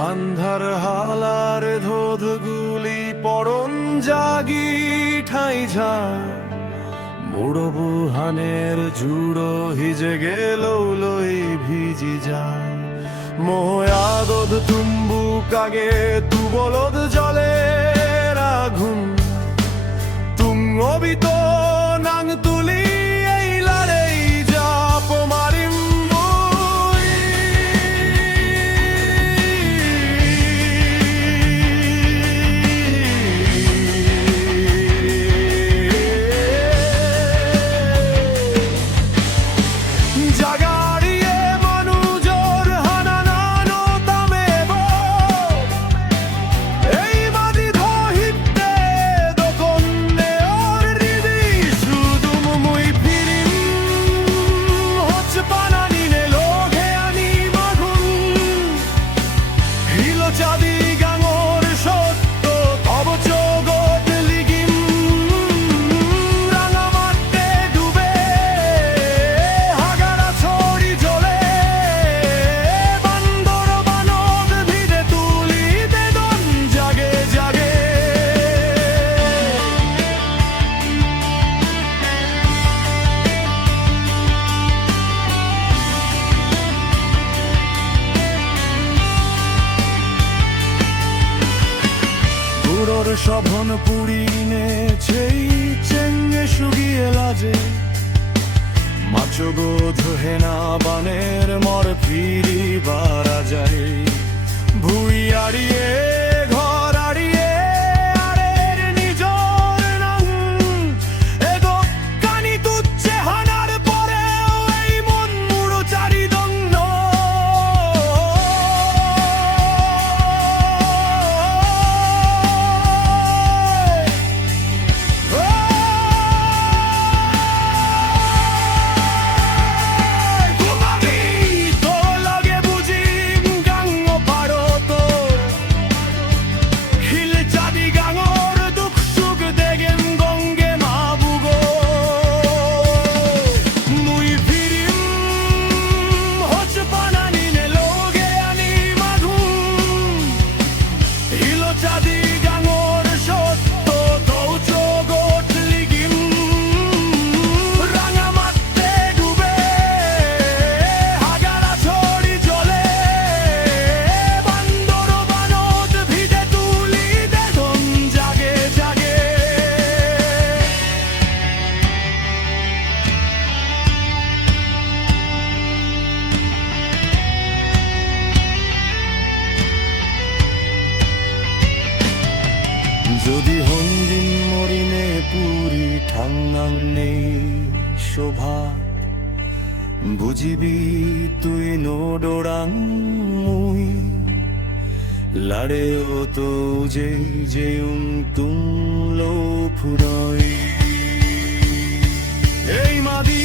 আন্ধার হালার ধোধগুলি পরন জাগি ঠাই ঝা মুড়বু হানের জুড়ো হিজে গেল লই ভিজি যা মোয়াগদ তুম্বু কাগে তু বলদ জলে রাঘুম তুম অবিত নাং তুলি এই লারেই জাপ মারিম জাগাড়িয়ে মানুজর হানানানো তামেব এই মাদি ধহিতে দোকন্নে ওর হৃদি সুদুম মুই ফিরিম হচ পানানিনে লোঘে আনি মাগুন হিলো চাঁদি গাঙর সত্য তব জগৎ লিগিম রাঙা মাঠে ডুবে হাগারা ছড়ি জলে বান্দর বানদ ভিড়ে তুলি দেদন জাগে জাগে বুড়োর শোভন পুরিনে ছেই চেঙ্গে শুগিয়ে লাজে মাছো গোধ হেনা বানের মর ফিরি বারা যায় ভুই আড়িয়ে ঘর আড়িয়ে আরের নিজর নাং এগো কানি তুচ্ছে হানার পরে এই মন মুড়ো চারিদং চাঁদি গাঙর সত্য তৌ জগৎ লিগিম রাঙা মাঠে ডুবে হাগারা ছড়ি জলে বান্দর বানদ ভিড়ে তুলি দেদন জাগে জাগে যদি হন্দিন মরিনে পুরি ঠান্নাং নেই শোভা বুঝিবি তুই নোডোরাং মুই লাড়ে ও তো যে তুম লো ফুরই এই মাদি